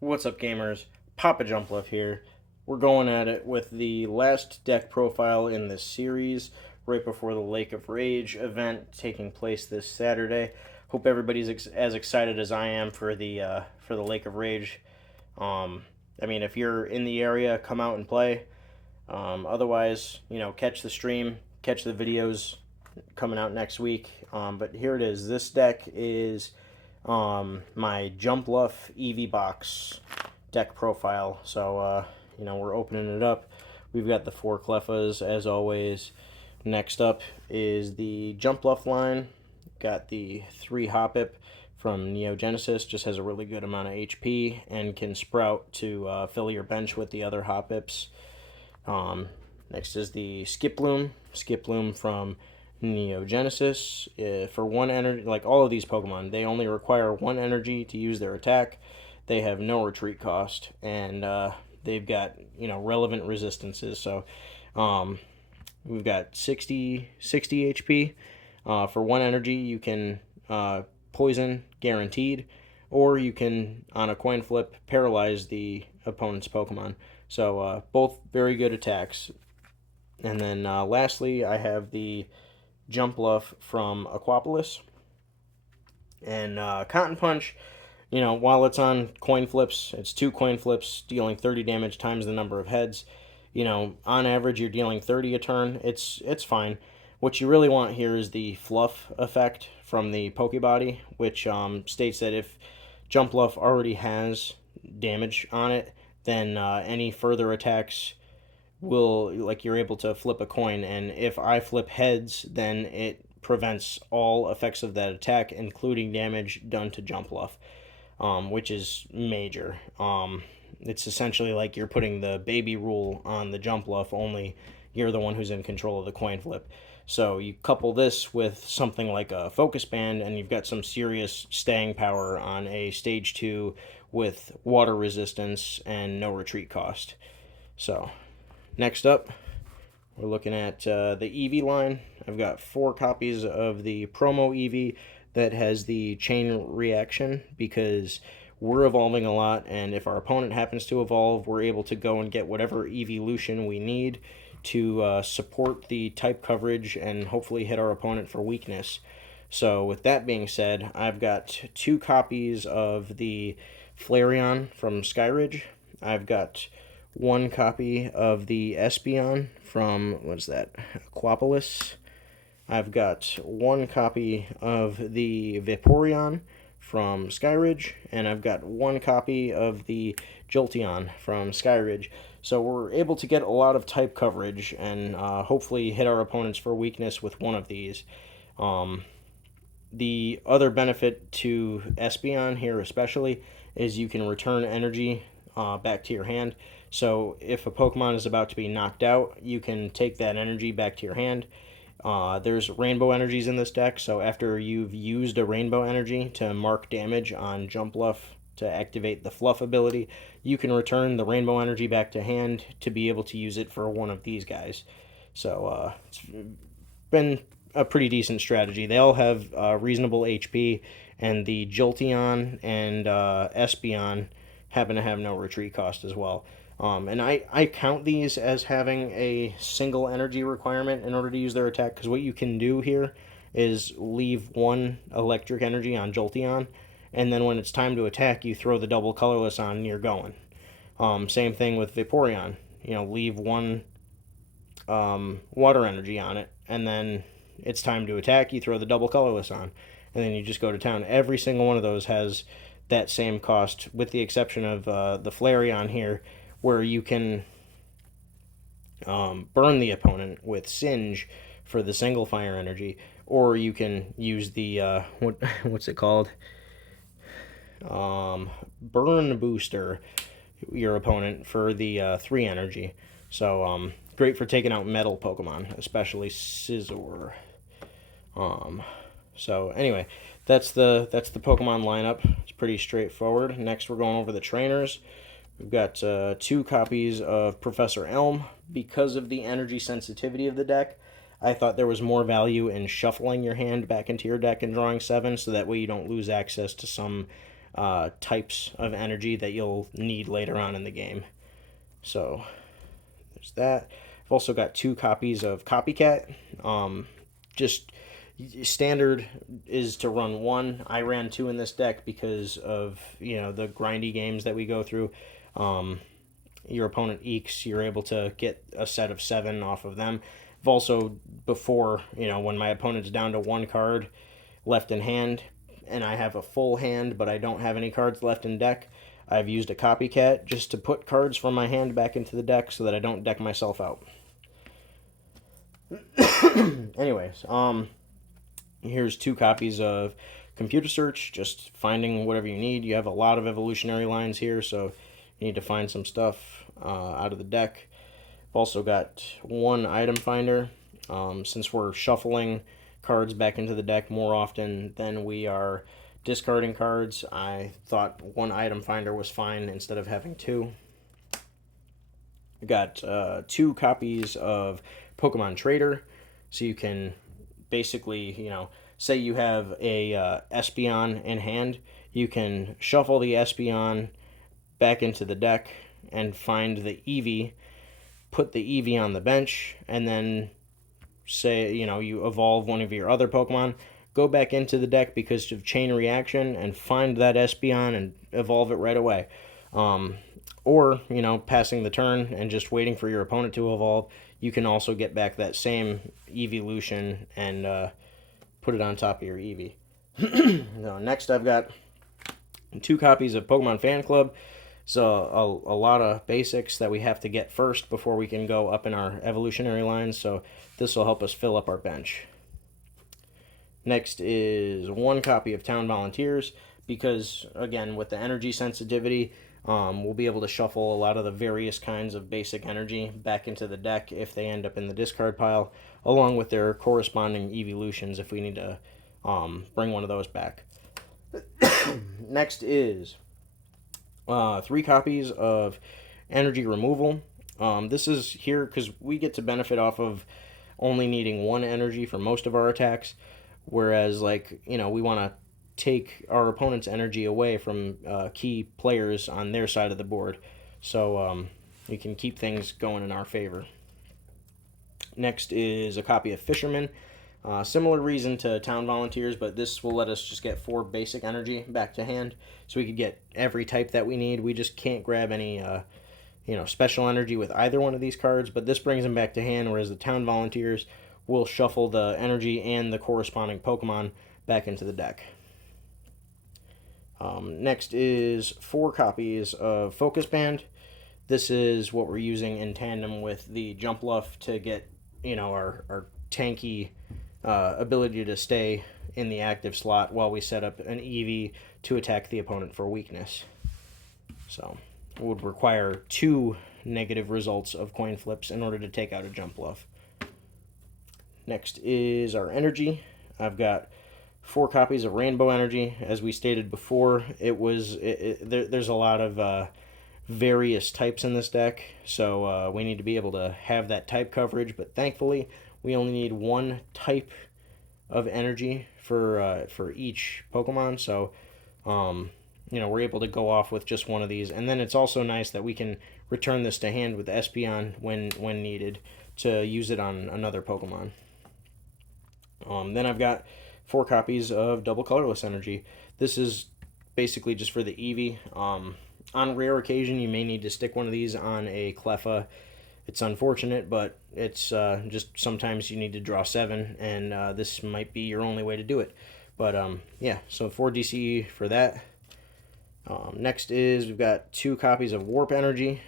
What's up, gamers? Papa Jumpluff here. We're going at it with the last deck profile in this series, right before the Lake of Rage event taking place this Saturday. Hope everybody's as excited as I am for the Lake of Rage. I mean, if you're in the area, come out and play. Otherwise, catch the stream, catch the videos coming out next week. But here it is. This deck is my Jumpluff Eevee box deck profile. So, we're opening it up. We've got the 4 Cleffas, as always. Next up is the Jumpluff line. Got the 3 Hoppip from Neo Genesis. Just has a really good amount of HP and can sprout to fill your bench with the other Hoppips. Next is the Skiploom from Neo Genesis. For 1 energy, like all of these Pokemon, they only require 1 energy to use their attack. They have no retreat cost, and they've got relevant resistances. So we've got 60 HP. For 1 energy, you can poison guaranteed, or you can, on a coin flip, paralyze the opponent's Pokemon. So both very good attacks. And then lastly, I have the Jumpluff from Aquapolis. And Cotton Punch, while it's on coin flips, it's 2 coin flips dealing 30 damage times the number of heads. On average, you're dealing 30 a turn. It's fine. What you really want here is the fluff effect from the Pokebody, which states that if Jumpluff already has damage on it, then any further attacks will, like, you're able to flip a coin, and if I flip heads, then it prevents all effects of that attack, including damage done to Jumpluff, which is major. It's essentially like you're putting the baby rule on the Jumpluff, only you're the one who's in control of the coin flip. So you couple this with something like a Focus Band, and you've got some serious staying power on a Stage 2 with water resistance and no retreat cost. So, next up, we're looking at the Eevee line. I've got 4 copies of the promo Eevee that has the chain reaction, because we're evolving a lot, and if our opponent happens to evolve, we're able to go and get whatever evolution we need to support the type coverage and hopefully hit our opponent for weakness. So with that being said, I've got 2 copies of the Flareon from Skyridge. I've got 1 copy of the Espeon from, what's that, Aquapolis. I've got 1 copy of the Vaporeon from Skyridge, and I've got 1 copy of the Jolteon from Skyridge. So we're able to get a lot of type coverage and hopefully hit our opponents for weakness with one of these. The other benefit to Espeon here especially is you can return energy back to your hand. So if a Pokemon is about to be knocked out, you can take that energy back to your hand. There's rainbow energies in this deck, so after you've used a rainbow energy to mark damage on Jumpluff to activate the Fluff ability, you can return the rainbow energy back to hand to be able to use it for one of these guys. So it's been a pretty decent strategy. They all have reasonable HP, and the Jolteon and Espeon happen to have no retreat cost as well. And I count these as having a single energy requirement in order to use their attack, because what you can do here is leave 1 electric energy on Jolteon, and then when it's time to attack, you throw the double colorless on and you're going. Same thing with Vaporeon. Leave 1 water energy on it, and then it's time to attack, you throw the double colorless on, and then you just go to town. Every single one of those has that same cost, with the exception of the Flareon here, where you can burn the opponent with Singe for the single fire energy, or you can use the what's it called? Burn booster your opponent for the 3 energy. So great for taking out metal Pokemon, especially Scizor. So anyway, that's the Pokemon lineup. It's pretty straightforward. Next, we're going over the trainers. We've got 2 copies of Professor Elm. Because of the energy sensitivity of the deck, I thought there was more value in shuffling your hand back into your deck and drawing 7, so that way you don't lose access to some types of energy that you'll need later on in the game. So there's that. I've also got 2 copies of Copycat. Just standard is to run 1. I ran 2 in this deck because of the grindy games that we go through. Your opponent ekes, you're able to get a set of 7 off of them. I've also, before, when my opponent's down to 1 card left in hand and I have a full hand but I don't have any cards left in deck, I've used a Copycat just to put cards from my hand back into the deck so that I don't deck myself out. Anyways, here's 2 copies of Computer Search, just finding whatever you need. You have a lot of evolutionary lines here, so you need to find some stuff out of the deck. I've also got 1 item finder. Since we're shuffling cards back into the deck more often than we are discarding cards, I thought 1 item finder was fine instead of having 2. We got 2 copies of Pokemon Trader, so you can basically, say you have a Espeon in hand, you can shuffle the Espeon back into the deck and find the Eevee, put the Eevee on the bench, and then say, you evolve one of your other Pokemon, go back into the deck because of chain reaction and find that Espeon and evolve it right away. Or, passing the turn and just waiting for your opponent to evolve, you can also get back that same evolution and put it on top of your Eevee. So next I've got 2 copies of Pokemon Fan Club. So a lot of basics that we have to get first before we can go up in our evolutionary lines. So this will help us fill up our bench. Next is 1 copy of Town Volunteers, because again, with the energy sensitivity, we'll be able to shuffle a lot of the various kinds of basic energy back into the deck if they end up in the discard pile, along with their corresponding evolutions if we need to bring one of those back. Next is 3 copies of Energy Removal. This is here because we get to benefit off of only needing 1 energy for most of our attacks, whereas we want to take our opponent's energy away from key players on their side of the board, so we can keep things going in our favor. Next is a copy of Fisherman. Similar reason to Town Volunteers, but this will let us just get 4 basic energy back to hand, so we could get every type that we need. We just can't grab any special energy with either one of these cards, but this brings them back to hand, whereas the Town Volunteers will shuffle the energy and the corresponding Pokemon back into the deck. Next is 4 copies of Focus Band. This is what we're using in tandem with the Jumpluff to get our tanky ability to stay in the active slot while we set up an Eevee to attack the opponent for weakness. So it would require 2 negative results of coin flips in order to take out a Jumpluff. Next is our energy. I've got 4 copies of Rainbow Energy. As we stated before, there's a lot of various types in this deck, so we need to be able to have that type coverage, but thankfully we only need 1 type of energy for each Pokemon, so we're able to go off with just 1 of these. And then it's also nice that we can return this to hand with Espeon when needed to use it on another Pokemon. Then I've got 4 copies of Double Colorless Energy. This is basically just for the Eevee. On rare occasion, you may need to stick one of these on a Cleffa. It's unfortunate, but it's just sometimes you need to draw 7, and this might be your only way to do it. But yeah, so 4 DCE for that. Next is we've got 2 copies of Warp Energy.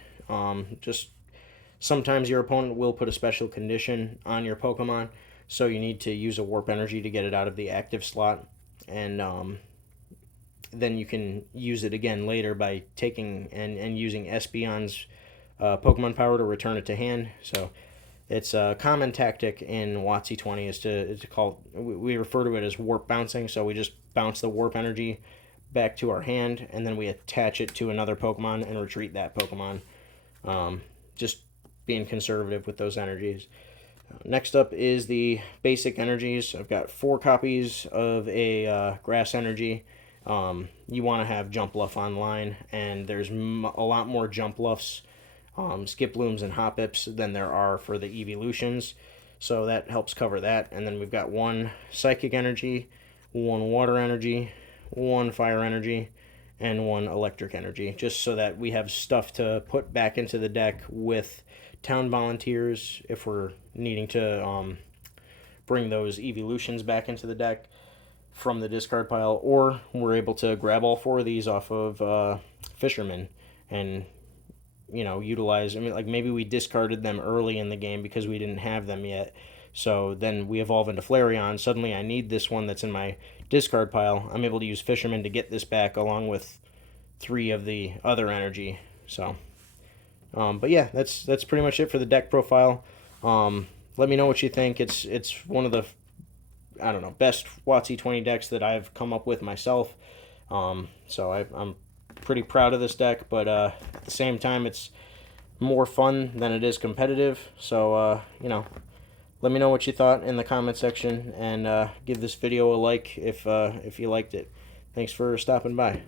Just sometimes your opponent will put a special condition on your Pokemon, so you need to use a Warp Energy to get it out of the active slot, and then you can use it again later by taking and using Espeon's Pokemon power to return it to hand. So it's a common tactic in WOTC20 is to call, we refer to it as warp bouncing. So we just bounce the warp energy back to our hand, and then we attach it to another Pokemon and retreat that Pokemon. Just being conservative with those energies. Next up is the basic energies. I've got 4 copies of a Grass Energy. you want to have Jumpluff online, and there's a lot more Jumpluffs, Skiplooms, and Hoppips than there are for the Evolutions. So that helps cover that. And then we've got one Psychic Energy, one Water Energy, one Fire Energy, and one Electric Energy, just so that we have stuff to put back into the deck with Town Volunteers if we're needing to bring those Evolutions back into the deck from the discard pile, or we're able to grab all four of these off of Fisherman and utilize. I mean, like, maybe we discarded them early in the game because we didn't have them yet. So then we evolve into Flareon. Suddenly I need this one that's in my discard pile. I'm able to use Fisherman to get this back along with 3 of the other energy. So, but yeah, that's pretty much it for the deck profile. Let me know what you think. It's one of the, I don't know, best WOTC20 decks that I've come up with myself. So I'm pretty proud of this deck, but at the same time, it's more fun than it is competitive. So, let me know what you thought in the comment section, and give this video a like if you liked it. Thanks for stopping by.